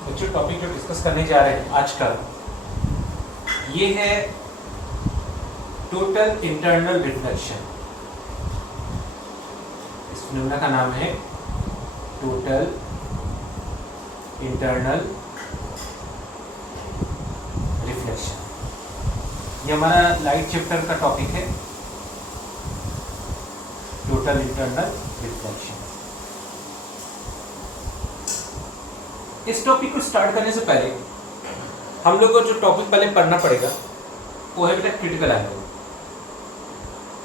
बच्चों टॉपिक जो डिस्कस करने जा रहे हैं आज का ये है टोटल इंटरनल रिफ्लेक्शन। इस फिनोमेना का नाम है टोटल इंटरनल रिफ्लेक्शन। ये हमारा लाइट चैप्टर का टॉपिक है, टोटल इंटरनल रिफ्लेक्शन। इस टॉपिक को स्टार्ट करने से पहले हम लोग को जो टॉपिक पहले पढ़ना पड़ेगा वो है बेटा क्रिटिकल एंगल।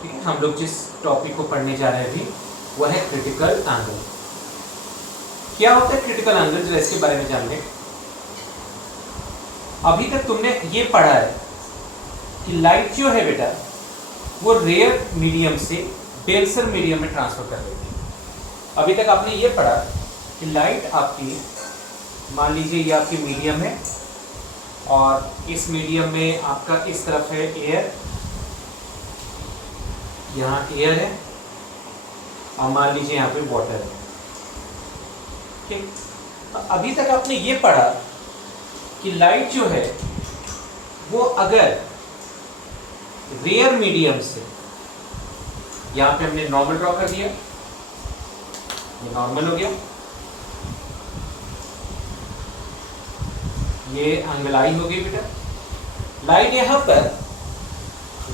ठीक है, हम लोग जिस टॉपिक को पढ़ने जा रहे हैं अभी वो है क्रिटिकल एंगल। क्या होता है क्रिटिकल एंगल, जरा इसके बारे में जान लें। अभी तक तुमने ये पढ़ा है कि लाइट जो है बेटा वो रेयर मीडियम से डेंसर मीडियम में ट्रांसफर कर देती है। अभी तक आपने ये पढ़ा कि लाइट आपकी, मान लीजिए ये आपकी मीडियम है और इस मीडियम में आपका इस तरफ है एयर, यहाँ एयर है और मान लीजिए यहाँ पे वाटर है। ठीक, अभी तक आपने ये पढ़ा कि लाइट जो है वो अगर रेयर मीडियम से, यहाँ पे हमने नॉर्मल ड्रॉ कर दिया, ये नॉर्मल हो गया, ये एंगल आई हो गई बेटा। लाइट यहाँ पर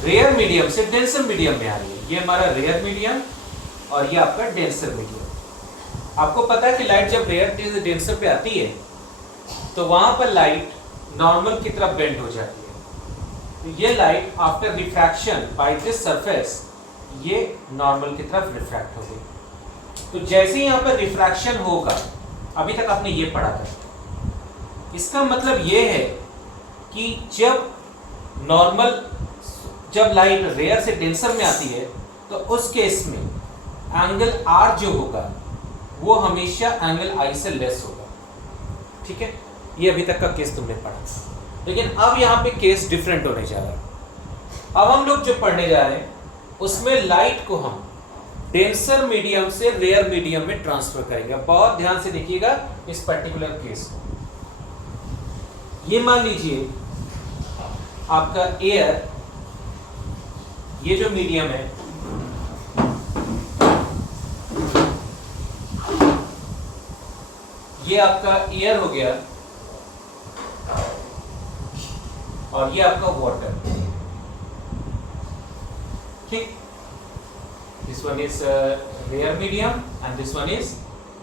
रेयर मीडियम से डेंसर मीडियम में आ रही है। ये हमारा रेयर मीडियम और ये आपका डेंसर मीडियम। आपको पता है कि लाइट जब रेयर से डेंसर पे आती है तो वहां पर लाइट नॉर्मल की तरफ बेंड हो जाती है। तो ये light after refraction by this surface ये नॉर्मल की तरफ रिफ्रैक्ट हो गई। तो जैसे ही यहाँ पर रिफ्रैक्शन होगा, अभी तक आपने ये पढ़ा था, इसका मतलब ये है कि जब लाइट रेयर से डेंसर में आती है तो उस केस में एंगल आर जो होगा वो हमेशा एंगल आई से लेस होगा। ठीक है, ये अभी तक का केस तुमने पढ़ा। लेकिन अब यहाँ पे केस डिफरेंट होने जा रहा है। अब हम लोग जो पढ़ने जा रहे हैं उसमें लाइट को हम डेंसर मीडियम से रेयर मीडियम में ट्रांसफर करेंगे। बहुत ध्यान से देखिएगा इस पर्टिकुलर केस को। ये मान लीजिए आपका एयर, ये जो मीडियम है ये आपका एयर हो गया और ये आपका वाटर। ठीक, this one is rare medium and this one is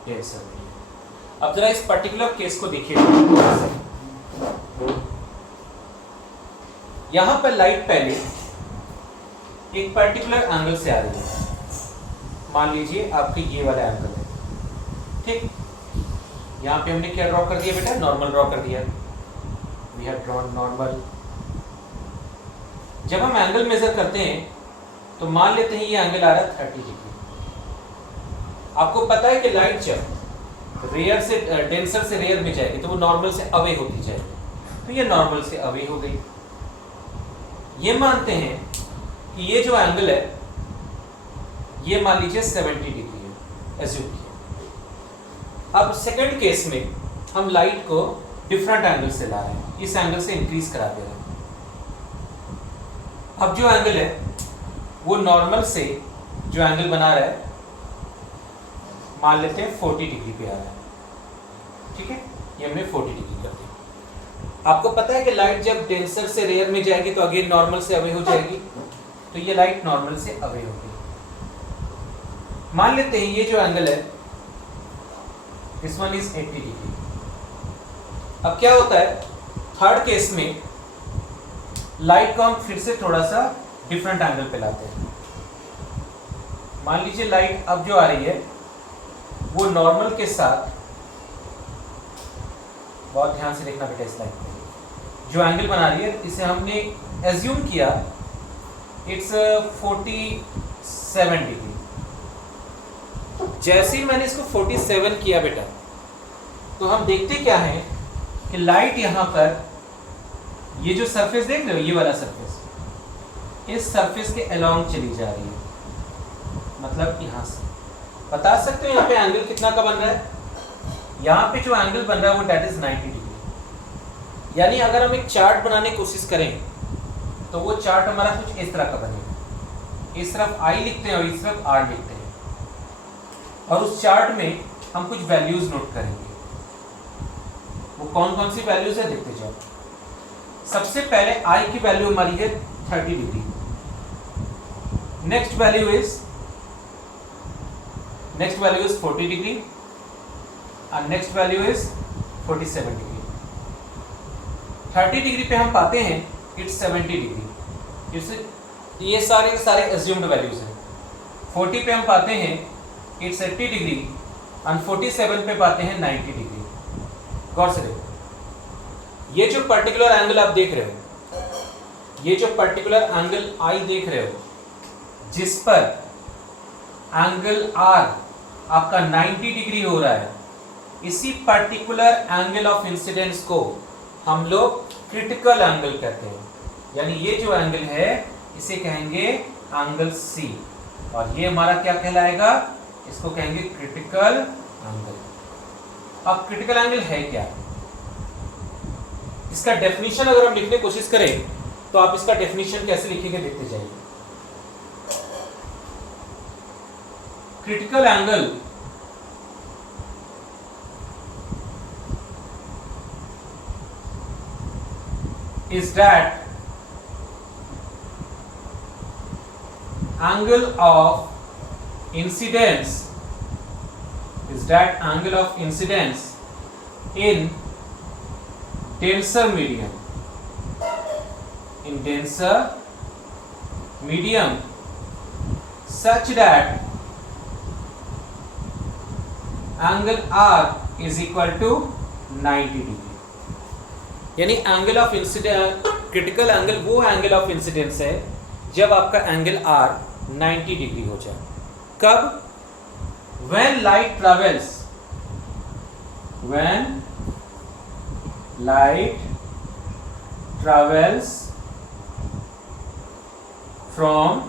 denser medium. अब जरा इस पर्टिकुलर केस को देखिए। यहां पर लाइट पहले एक पर्टिकुलर एंगल से आ रही है, मान लीजिए आपके ये वाला एंगल है। ठीक, यहां पे हमने क्या ड्रॉ कर दिया बेटा, नॉर्मल ड्रॉ कर दिया। We have drawn normal. जब हम एंगल मेजर करते हैं तो मान लेते हैं ये एंगल आ रहा है 30 डिग्री। आपको पता है कि लाइट जब रेयर से डेंसर से रेयर में जाएगी तो वो नॉर्मल से अवे होती जाएगी। तो ये नॉर्मल से अवे हो गई। ये मानते हैं कि ये जो एंगल है ये मान लीजिए 70 डिग्री है, एज्यूम किया। अब सेकंड केस में हम लाइट को डिफरेंट एंगल से ला रहे हैं, इस एंगल से इंक्रीज करा दे रहे हैं। अब जो एंगल है वो नॉर्मल से जो एंगल बना रहा है मान लेते हैं 40 डिग्री पे आ रहा है। ठीक है, ये हमने 40 डिग्री कर दिया। आपको पता है कि लाइट जब डेंसर से रेयर में जाएगी तो अगेन नॉर्मल से अवे हो जाएगी। तो ये लाइट नॉर्मल से अवे हो गई। मान लेते हैं ये जो एंगल है दिस वन इज 80 डिग्री। अब क्या होता है, थर्ड केस में लाइट को हम फिर से थोड़ा सा डिफरेंट एंगल पे लाते हैं। मान लीजिए लाइट अब जो आ रही है वो नॉर्मल के साथ, बहुत ध्यान से देखना बेटा, इस लाइट पे जो एंगल बना रही है इसे हमने एज्यूम किया इट्स 47 डिग्री। जैसे ही मैंने इसको 47 किया बेटा तो हम देखते क्या है कि लाइट यहाँ पर ये जो सरफेस देख रहे हो, ये वाला सरफेस, इस सरफेस के अलोंग चली जा रही है। मतलब यहाँ से बता सकते हो यहाँ पे एंगल कितना का बन रहा है, यहाँ पे जो एंगल बन रहा है वो दैट इज 90 डिग्री। यानी अगर हम एक चार्ट बनाने की कोशिश करें तो वो चार्ट हमारा कुछ इस तरह का बनेगा। इस तरफ I लिखते हैं और इस तरफ R लिखते हैं, और उस चार्ट में हम कुछ वैल्यूज नोट करेंगे। वो कौन कौन सी वैल्यूज है देखते जाओ। सबसे पहले I की वैल्यू हमारी है 30 degree. Next value is 40 degree और next value is 47 degree. 30 degree पे हम पाते हैं इट्स 70 डिग्री। ये सारे एज्यूम्ड वैल्यूज हैं। 40 पे हम पाते हैं इट्स 80 डिग्री और 47 पे पाते हैं 90 डिग्री। गौर से देखो, ये जो पर्टिकुलर एंगल आप देख रहे हो, ये जो पर्टिकुलर एंगल I देख रहे हो, जिस पर एंगल R आपका 90 डिग्री हो रहा है, इसी पर्टिकुलर एंगल ऑफ इंसिडेंस को हम लोग क्रिटिकल एंगल कहते हैं। यानी ये जो एंगल है इसे कहेंगे एंगल C, और ये हमारा क्या कहलाएगा, इसको कहेंगे क्रिटिकल एंगल। अब क्रिटिकल एंगल है क्या, इसका डेफिनेशन अगर हम लिखने की कोशिश करें तो आप इसका डेफिनेशन कैसे लिखेंगे देखते जाइए। Critical angle is that angle of incidence in denser medium such that angle R is equal to 90 degree. यानी angle of incidence, critical angle वो एंगल ऑफ इंसिडेंस है जब आपका एंगल R 90 डिग्री हो जाए। कब? when light travels from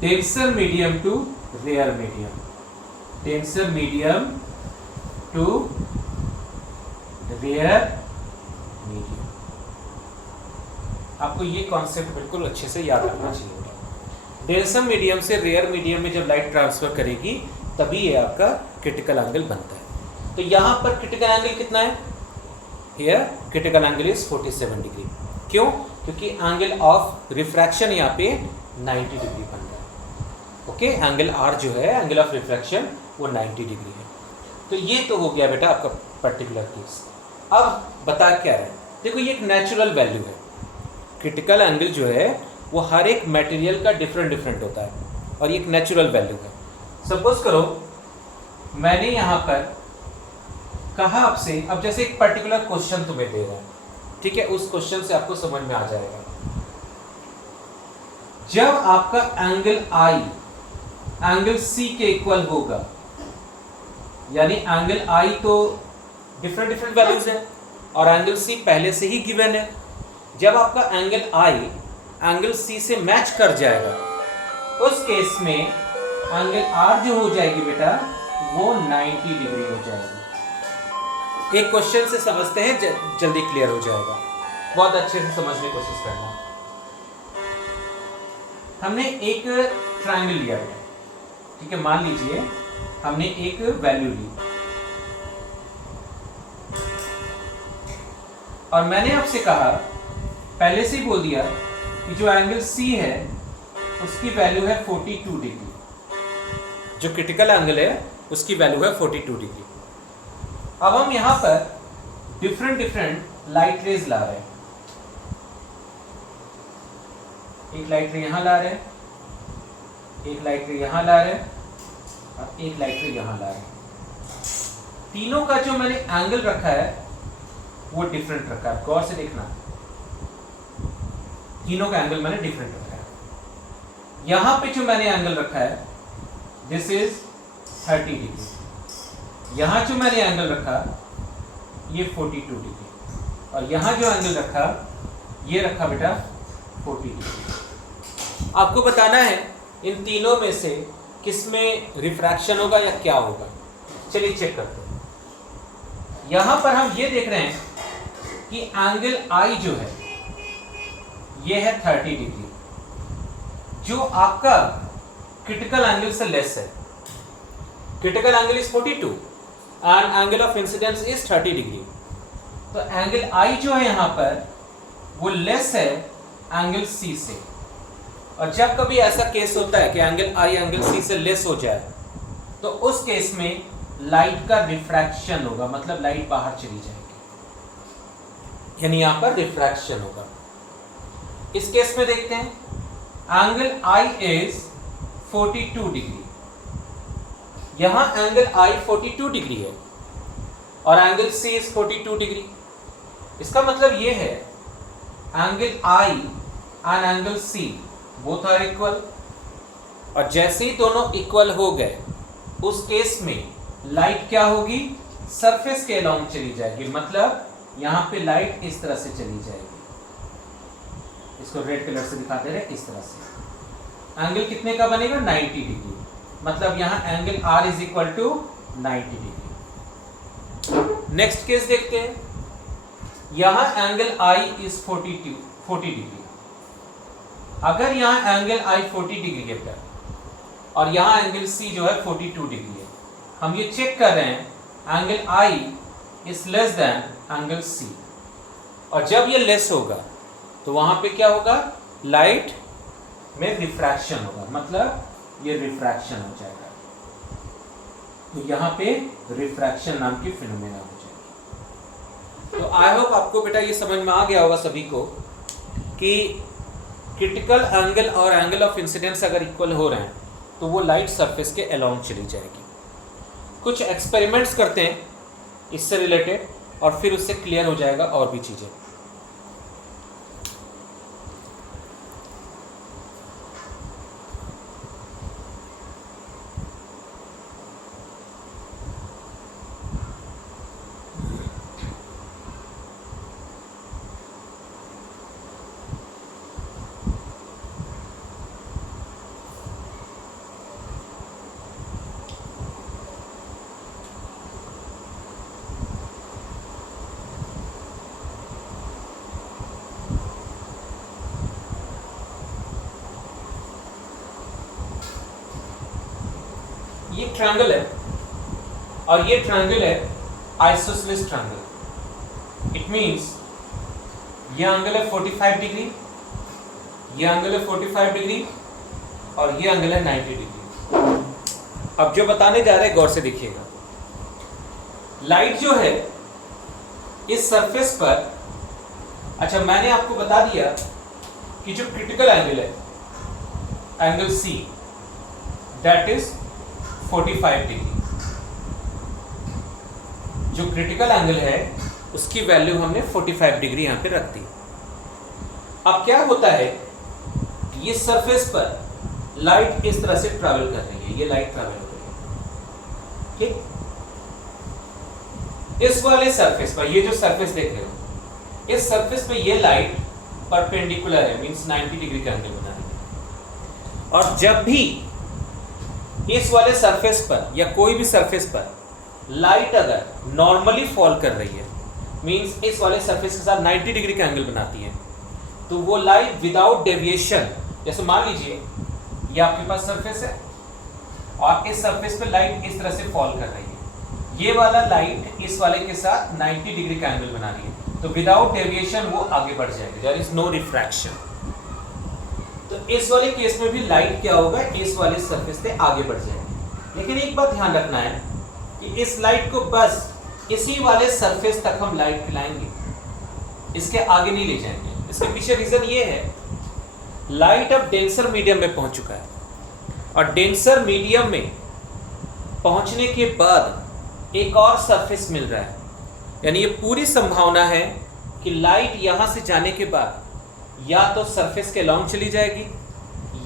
denser medium to rare medium, rare medium. आपको ये कॉन्सेप्ट बिल्कुल अच्छे से याद रखना चाहिए। डेंसर मीडियम से रेयर मीडियम में जब लाइट ट्रांसफर करेगी तभी ये आपका क्रिटिकल एंगल बनता है। तो यहाँ पर क्रिटिकल एंगल कितना है? Here critical angle is 47 degree. क्यों? क्योंकि एंगल ऑफ रिफ्रैक्शन यहाँ पे 90 डिग्री बन रहा है। ओके, एंगल R जो है एंगल ऑफ रिफ्रैक्शन वो 90 डिग्री है। तो ये तो हो गया बेटा आपका पर्टिकुलर केस। अब बता क्या रहे हैं, देखो ये एक नेचुरल वैल्यू है। क्रिटिकल एंगल जो है वो हर एक मटेरियल का डिफरेंट होता है और ये एक नेचुरल वैल्यू है। सपोज करो मैंने यहाँ पर कहा आपसे, अब जैसे एक पर्टिकुलर क्वेश्चन तुम्हें दे रहा है, ठीक है, उस क्वेश्चन से आपको समझ में आ जाएगा। जब आपका एंगल I एंगल C के इक्वल होगा, यानी एंगल I तो डिफरेंट वैल्यूज है और एंगल C पहले से ही गिवन है। जब आपका एंगल I एंगल C से मैच कर जाएगा, उस केस में एंगल R जो हो जाएगी बेटा वो 90 डिग्री हो जाएगी। एक क्वेश्चन से समझते हैं, जल्दी क्लियर हो जाएगा। बहुत अच्छे से समझने की कोशिश करना। हमने एक ट्रायंगल लिया है, ठीक है, मान लीजिए हमने एक वैल्यू ली और मैंने आपसे कहा, पहले से ही बोल दिया कि जो एंगल C है उसकी वैल्यू है 42 डिग्री। जो क्रिटिकल एंगल है उसकी वैल्यू है 42 डिग्री। अब हम यहां पर डिफरेंट लाइट रेज ला रहे हैं। एक लाइट रे यहां ला रहे हैं, एक लाइट रे यहां ला रहे हैं और एक लाइट रे यहां ला रहे हैं। तीनों का जो मैंने एंगल रखा है वो डिफरेंट रखा है। गौर से देखना, तीनों का एंगल मैंने डिफरेंट रखा है। यहां पे जो मैंने एंगल रखा है दिस इज 30 डिग्री। यहां जो मैंने एंगल रखा ये 42 डिग्री और यहां जो एंगल रखा ये रखा बेटा 40 डिग्री। आपको बताना है इन तीनों में से किसमें रिफ्रैक्शन होगा या क्या होगा। चलिए चेक करते हैं। यहां पर हम ये देख रहे हैं कि एंगल आई जो है ये है 30 डिग्री, जो आपका क्रिटिकल एंगल से लेस है। Critical angle is 42 and angle of incidence is 30 degree. तो एंगल आई जो है यहां पर वो लेस है एंगल सी से। और जब कभी ऐसा केस होता है कि एंगल आई एंगल सी से लेस हो जाए तो उस केस में लाइट का रिफ्रैक्शन होगा, मतलब लाइट बाहर चली जाएगी, यानी यहां पर रिफ्रैक्शन होगा। इस केस में देखते हैं एंगल आई इज 42 डिग्री, यहां एंगल आई 42 डिग्री है और एंगल सी इज 42 डिग्री। इसका मतलब यह है angle I and angle C both are equal, और जैसे ही दोनों इक्वल हो गए उस केस में लाइट क्या होगी, सरफेस के अलोंग चली जाएगी, मतलब यहां पे लाइट इस तरह से चली जाएगी। इसको रेड कलर से दिखाते रहे, इस तरह से एंगल कितने का बनेगा 90 डिग्री, मतलब यहां angle R is equal to 90 degree. Next case देखते हैं, यहां एंगल आई इज 40 डिग्री। अगर यहां एंगल आई 40 डिग्री है और यहां एंगल सी जो है 42 डिग्री है, हम ये चेक कर रहे हैं angle I is less than angle C, और जब ये लेस होगा तो वहां पे क्या होगा, लाइट में रिफ्रैक्शन होगा, मतलब ये रिफ्रैक्शन हो जाएगा। तो यहां पे रिफ्रैक्शन नाम की फिनोमेना हो जाएगी। तो आई होप आपको बेटा ये समझ में आ गया होगा सभी को कि क्रिटिकल एंगल और एंगल ऑफ इंसिडेंस अगर इक्वल हो रहे हैं तो वो लाइट सरफेस के अलोंग चली जाएगी। कुछ एक्सपेरिमेंट्स करते हैं इससे रिलेटेड और फिर उससे क्लियर हो जाएगा और भी चीजें। ये ट्रायंगल है और ये ट्रायंगल है आइसोसेलेस ट्रायंगल। इट मींस ये एंगल है 45 डिग्री, ये एंगल है 45 डिग्री और ये एंगल है 90 डिग्री। अब जो बताने जा रहे हैं गौर से देखिएगा। लाइट जो है इस सरफेस पर, अच्छा मैंने आपको बता दिया कि जो क्रिटिकल एंगल है angle see that is 45 degree. जो क्रिटिकल एंगल है उसकी वैल्यू हमने 45 डिग्री यहां पे रख दी। अब क्या होता है, ये सरफेस पर लाइट इस तरह से ट्रैवल कर रही है, ये लाइट ट्रैवल कर रही है, ठीक। इस वाले सरफेस पर, ये जो सरफेस देख रहे हो, इस सरफेस पे ये लाइट परपेंडिकुलर है, मींस 90 डिग्री का एंगल बना रही है। और जब भी इस वाले सरफेस पर या कोई भी सरफेस पर लाइट अगर नॉर्मली फॉल कर रही है, मींस इस वाले सरफेस के साथ 90 डिग्री का एंगल बनाती है, तो वो लाइट विदाउट डेविएशन, जैसे मान लीजिए ये आपके पास सरफेस है और इस सरफेस पे लाइट इस तरह से फॉल कर रही है, ये वाला लाइट इस वाले के साथ 90 डिग्री का एंगल बना रही है, तो विदाउट डेविएशन वो आगे बढ़ जाएगी, देयर इज नो रिफ्रैक्शन। तो इस वाले केस में भी लाइट क्या होगा, इस वाले सरफेस से आगे बढ़ जाएगी। लेकिन एक बात ध्यान रखना है कि इस लाइट को बस इसी वाले सरफेस तक हम लाइट पिलाएंगे, इसके आगे नहीं ले जाएंगे। इसके पीछे रीजन ये है, लाइट अब डेंसर मीडियम में पहुंच चुका है और डेंसर मीडियम में पहुंचने के बाद एक और सरफेस मिल रहा है, यानी ये पूरी संभावना है कि लाइट यहां से जाने के बाद या तो सरफेस के अलोंग चली जाएगी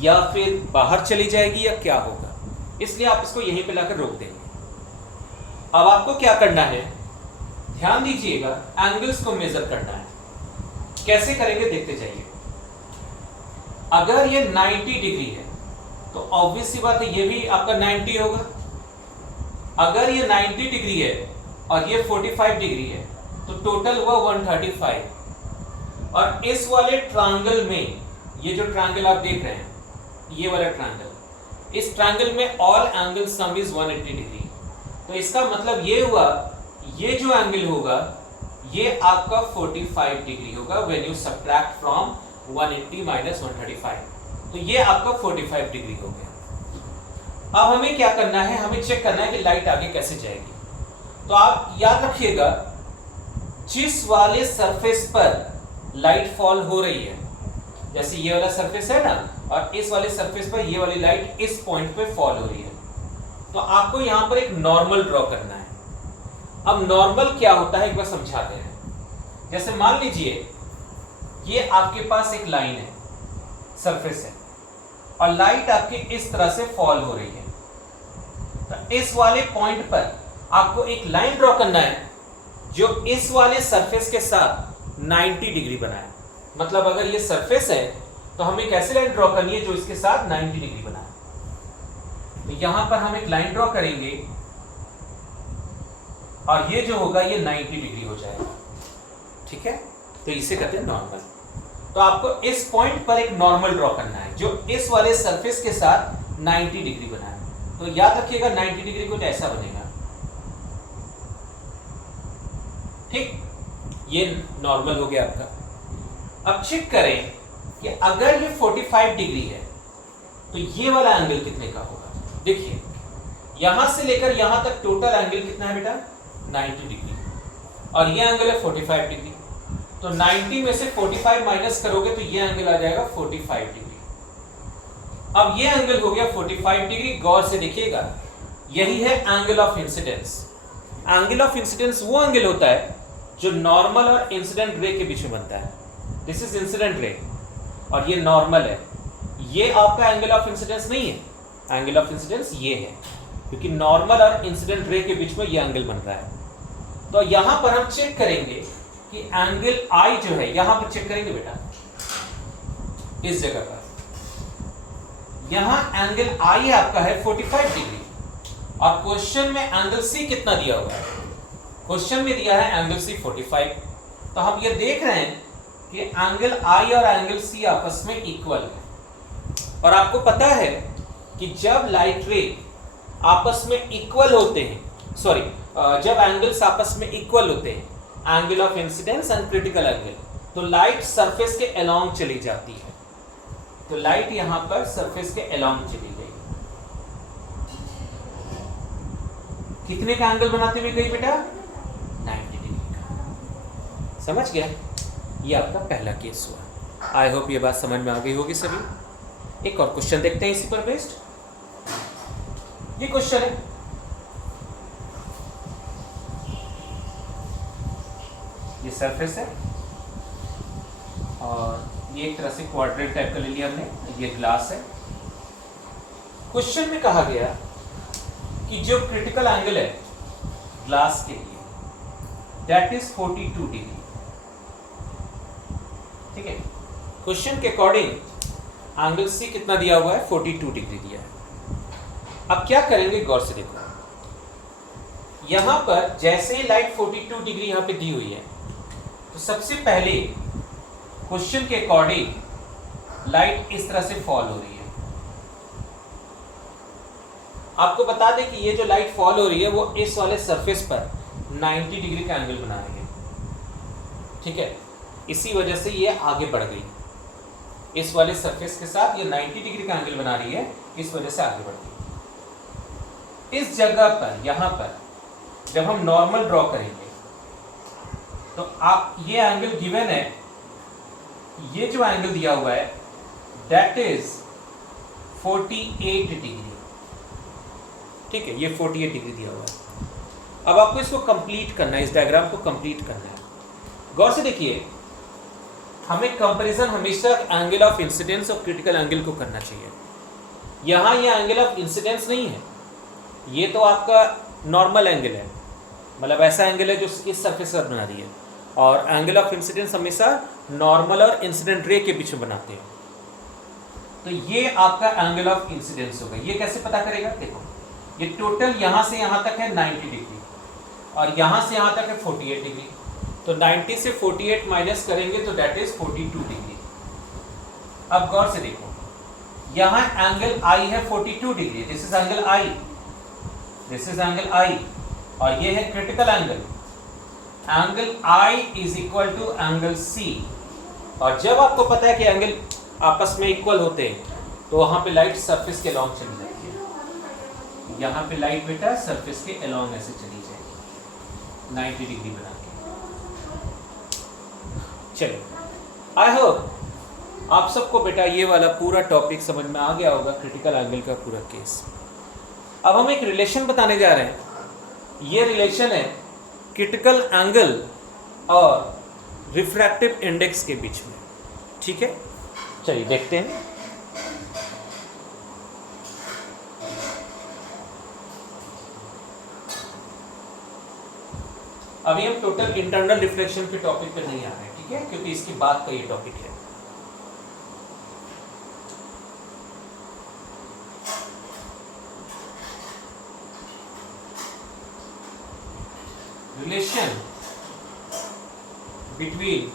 या फिर बाहर चली जाएगी, या क्या होगा, इसलिए आप इसको यहीं पे लाकर रोक देंगे। अब आपको क्या करना है, ध्यान दीजिएगा, एंगल्स को मेजर करना है। कैसे करेंगे देखते जाइए। अगर ये 90 डिग्री है तो ऑब्वियस सी बात है ये भी आपका 90 होगा, अगर ये 90 डिग्री है और ये 45 डिग्री है तो टोटल हुआ 135। और इस वाले ट्रायंगल में, ये जो ट्रायंगल आप देख रहे हैं, ये वाला ट्रायंगल, इस ट्रायंगल में all angle sum is 180 degree. तो इसका मतलब ये हुआ, ये जो एंगल होगा ये आपका 45 डिग्री होगा when you subtract from 180 minus 135। तो ये आपका 45 डिग्री हो गया। अब हमें क्या करना है, हमें चेक करना है कि लाइट आगे कैसे जाएगी। तो आप याद रखिएगा, जिस वाले सरफेस पर लाइट फॉल हो रही है, जैसे ये वाला सरफेस है ना, और इस वाले सरफेस पर ये वाली लाइट इस पॉइंट पे फॉल हो रही है, तो आपको यहां पर एक नॉर्मल ड्रॉ करना है। अब नॉर्मल क्या होता है एक बार समझाते हैं। जैसे मान लीजिए ये आपके पास एक लाइन है, सरफेस है, और लाइट आपके इस तरह से फॉल हो रही है। तो इस वाले पॉइंट पर आपको एक लाइन ड्रॉ करना है जो इस वाले सरफेस के साथ 90 डिग्री बनाए। मतलब अगर ये सरफेस है तो हमें कैसे लाइन ड्रॉ करनी है जो इसके साथ 90 डिग्री बनाए। तो यहां पर हम एक लाइन ड्रॉ करेंगे और ये जो होगा ये 90 डिग्री हो जाएगा। ठीक है, तो इसे कहते हैं नॉर्मल। तो आपको इस पॉइंट पर एक नॉर्मल ड्रॉ करना है जो इस वाले सरफेस के साथ 90 डिग्री बनाए। तो याद रखिएगा 90 डिग्री कुछ ऐसा बनेगा। ठीक, ये नॉर्मल हो गया आपका। अब चेक करें कि अगर ये 45 डिग्री है तो ये वाला एंगल कितने का होगा। देखिए यहां से लेकर यहां तक टोटल एंगल कितना है बेटा, 90 डिग्री, और ये एंगल है 45 डिग्री। तो 90 में से 45 माइनस करोगे तो ये एंगल आ जाएगा 45 डिग्री। अब ये एंगल हो गया 45 डिग्री। गौर से देखिएगा, यही है angle of incidence. Angle of incidence वो एंगल होता है जो नॉर्मल और इंसिडेंट रे के बीच में बनता है। दिस इज इंसिडेंट रे और ये नॉर्मल है। ये आपका एंगल ऑफ इंसिडेंस नहीं है, एंगल ऑफ इंसिडेंस ये है, क्योंकि नॉर्मल और इंसिडेंट रे के बीच में ये एंगल बन रहा है। तो यहां पर हम चेक करेंगे कि एंगल आई जो है, यहां पर चेक करेंगे बेटा, इस जगह पर यहां एंगल आई आपका है 45 डिग्री, और क्वेश्चन में एंगल सी कितना दिया हुआ है, क्वेश्चन में दिया है एंगल सी 45। तो हम ये देख रहे हैं कि एंगल आई और एंगल सी आपस में इक्वल है। और आपको पता है कि जब लाइट रे आपस में इक्वल होते हैं, सॉरी, जब एंगल्स आपस में इक्वल होते हैं, angle of incidence and critical angle, तो लाइट सरफेस के अलोंग चली जाती है। तो लाइट यहां पर सरफेस के अलोंग चली गई। कितने का एंगल बनाते हुए गई बेटा, 90 डिग्री का। समझ गया, ये आपका पहला केस हुआ। आई होप ये बात समझ में आ गई होगी सभी। एक और क्वेश्चन देखते हैं इसी पर बेस्ड। ये क्वेश्चन है, ये सरफेस है और ये एक तरह से क्वाड्रेंट टाइप का ले लिया हमने, ये ग्लास है। क्वेश्चन में कहा गया कि जो क्रिटिकल एंगल है ग्लास के लिए दैट इज 42 डिग्री। ठीक है, क्वेश्चन के अकॉर्डिंग एंगल सी कितना दिया हुआ है, 42 डिग्री दिया है। अब क्या करेंगे, गौर से देखो, यहां पर जैसे ही लाइट 42 डिग्री यहां पे दी हुई है, तो सबसे पहले क्वेश्चन के अकॉर्डिंग लाइट इस तरह से फॉल हो रही है। आपको बता दें कि ये जो लाइट फॉल हो रही है वो इस वाले सरफेस पर 90 डिग्री का एंगल बना रही है। ठीक है, इसी वजह से ये आगे बढ़ गई, इस वाले सरफेस के साथ ये 90 डिग्री का एंगल बना रही है, इस वजह से आगे बढ़ गई। इस जगह पर, यहां पर जब हम नॉर्मल ड्रॉ करेंगे तो आप, ये एंगल गिवन है, ये जो एंगल दिया हुआ है दैट इज 48 डिग्री। ठीक है, ये 48 डिग्री दिया हुआ है। अब आपको इसको कंप्लीट करना है, इस डायग्राम को कंप्लीट करना है। गौर से देखिए, हमें कंपैरिजन हमेशा एंगल ऑफ इंसिडेंस और क्रिटिकल एंगल को करना चाहिए। यहां ये एंगल ऑफ इंसिडेंस नहीं है, ये तो आपका नॉर्मल एंगल है, मतलब ऐसा एंगल है जो इस सरफेस पर बना रही है, और एंगल ऑफ इंसिडेंस हमेशा नॉर्मल और इंसिडेंट रे के बीच में बनाते हैं। तो ये आपका एंगल ऑफ इंसिडेंस होगा। ये कैसे पता करेगा, देखो ये टोटल यहाँ से यहाँ तक है 90 डिग्री और यहाँ से यहाँ तक है 48 डिग्री। तो 90 से 48 माइनस करेंगे तो दैट इज 42 डिग्री। अब गौर से देखो, यहाँ एंगल आई है 42 degree, this is angle I, this is angle I, और ये है critical angle. Angle I is equal to angle C. और जब आपको पता है कि एंगल आपस में इक्वल होते हैं तो वहां पे लाइट सरफेस के अलॉन्ग चली जाती है। यहाँ पे लाइट बेटा सरफेस के अलॉन्ग ऐसे चली जाएगी 90 डिग्री बना के। चलो, आई होप आप सबको बेटा ये वाला पूरा टॉपिक समझ में आ गया होगा, क्रिटिकल एंगल का पूरा केस। अब हम एक रिलेशन बताने जा रहे हैं। ये रिलेशन है क्रिटिकल एंगल और रिफ्रैक्टिव इंडेक्स के बीच में, ठीक है। चलिए देखते हैं। अभी हम टोटल इंटरनल रिफ्लेक्शन के टॉपिक पे नहीं आ रहे हैं, ठीक है, क्योंकि इसकी बात का ये टॉपिक है। Relation between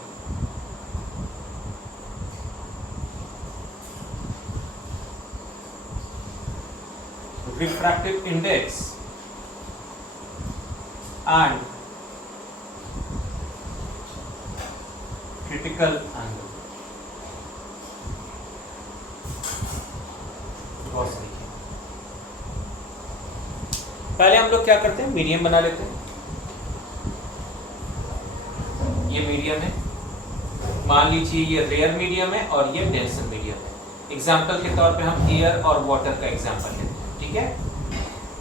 refractive index and critical angle। पहले हम लोग क्या करते हैं, मीडियम बना लेते हैं। ये मीडियम है, मान लीजिए ये रेयर मीडियम है और ये डेंसर मीडियम है। एग्जाम्पल के तौर पे हम एयर और वाटर का एग्जाम्पल लेते हैं, ठीक है,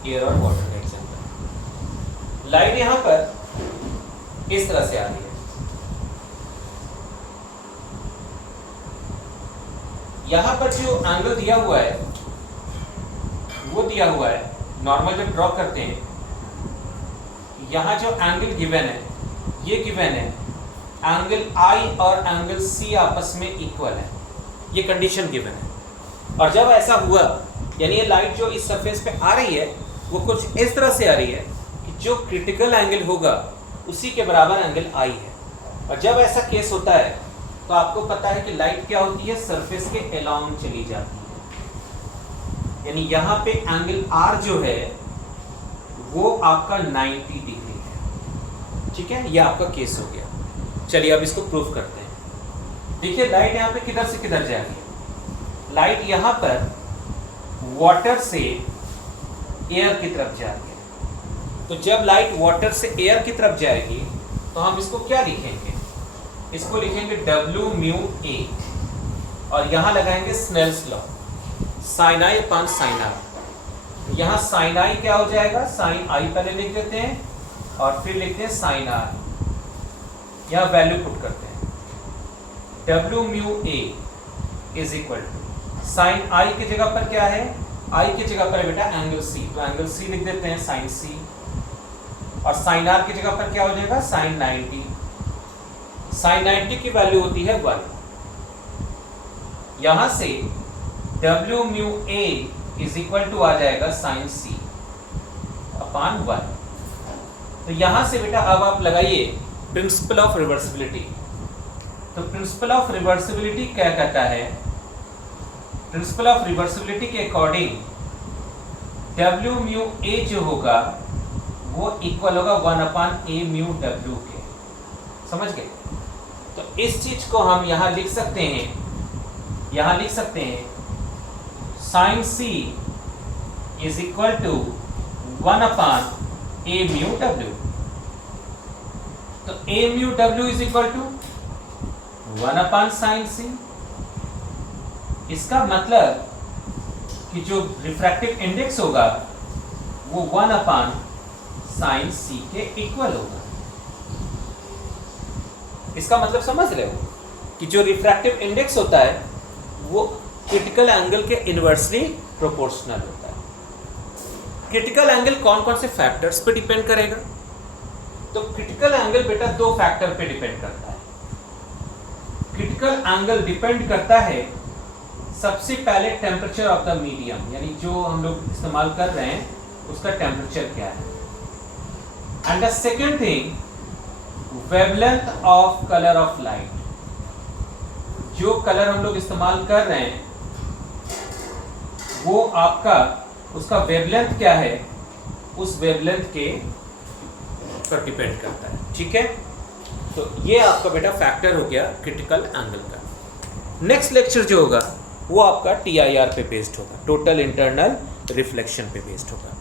एयर और वाटर का एग्जाम्पल। लाइट यहां पर इस तरह से आ रही है, यहां पर जो एंगल दिया हुआ है वो दिया हुआ है, नॉर्मल जब ड्रॉ करते हैं, यहां जो एंगल गिवन है ये गिवन है, एंगल आई और एंगल सी आपस में इक्वल है, ये कंडीशन गिवन है। और जब ऐसा हुआ, यानी ये लाइट जो इस सरफेस पे आ रही है वो कुछ इस तरह से आ रही है कि जो क्रिटिकल एंगल होगा उसी के बराबर एंगल आई है। और जब ऐसा केस होता है तो आपको पता है कि लाइट क्या होती है, सरफेस के अलॉन्ग चली जाती है। यानी यहाँ पे एंगल आर जो है वो आपका 90 डिग्री है, ठीक है, ये आपका केस हो गया। चलिए अब इसको प्रूफ करते हैं। देखिए लाइट यहाँ पे किधर से किधर जाएगी, लाइट यहाँ पर वाटर से एयर की तरफ जाएगी। तो जब लाइट वाटर से एयर की तरफ जाएगी तो हम इसको क्या लिखेंगे, इसको लिखेंगे W म्यू A और यहाँ लगाएंगे Snell's law, sine I upon sine R. यहाँ साइन आई क्या हो जाएगा, साइन आई पहले लिख देते हैं और फिर लिखते हैं साइन आर, यहाँ वैल्यू पुट करते हैं। W mu A is equal to sine I की जगह पर क्या है, आई की जगह पर बेटा एंगल सी, तो एंगल सी लिख देते हैं साइन सी, और साइन आर की जगह पर क्या हो जाएगा, साइन 90। साइन 90 की वैल्यू होती है 1। यहां से W mu A is equal to आ जाएगा साइन सी अपॉन 1। तो यहां से बेटा अब आप लगाइए प्रिंसिपल ऑफ रिवर्सिबिलिटी। तो प्रिंसिपल ऑफ रिवर्सिबिलिटी क्या कहता है, प्रिंसिपल ऑफ रिवर्सिबिलिटी के अकॉर्डिंग W म्यू A जो होगा वो इक्वल होगा 1 अपॉन A म्यू W के। समझ गए? तो इस चीज को हम यहां लिख सकते हैं, यहां लिख सकते हैं sine C is equal to 1 upon A mu W। तो A mu W is equal to 1 upon sine C। इसका मतलब कि जो रिफ्रैक्टिव इंडेक्स होगा वो 1 अपॉन साइन C के इक्वल होगा। इसका मतलब समझ रहे हो कि जो रिफ्रैक्टिव इंडेक्स होता है वो क्रिटिकल एंगल के इनवर्सली प्रोपोर्शनल होता है। क्रिटिकल एंगल कौन कौन से फैक्टर्स पे डिपेंड करेगा? तो क्रिटिकल एंगल बेटा 2 फैक्टर पे डिपेंड करता है। क्रिटिकल एंगल डिपेंड करता है सबसे पहले टेम्परेचर ऑफ द मीडियम, यानी जो हम लोग इस्तेमाल कर रहे हैं उसका टेम्परेचर क्या है। And the second thing, wavelength of colour of light. जो कलर हम लोग इस्तेमाल कर रहे हैं वो आपका उसका वेवलेंथ क्या है, उस वेवलेंथ के पर डिपेंड करता है। ठीक है, तो ये आपका बेटा फैक्टर हो गया क्रिटिकल एंगल का। नेक्स्ट लेक्चर जो होगा वो आपका TIR पे बेस्ड होगा, टोटल इंटरनल रिफ्लेक्शन पे बेस्ड होगा।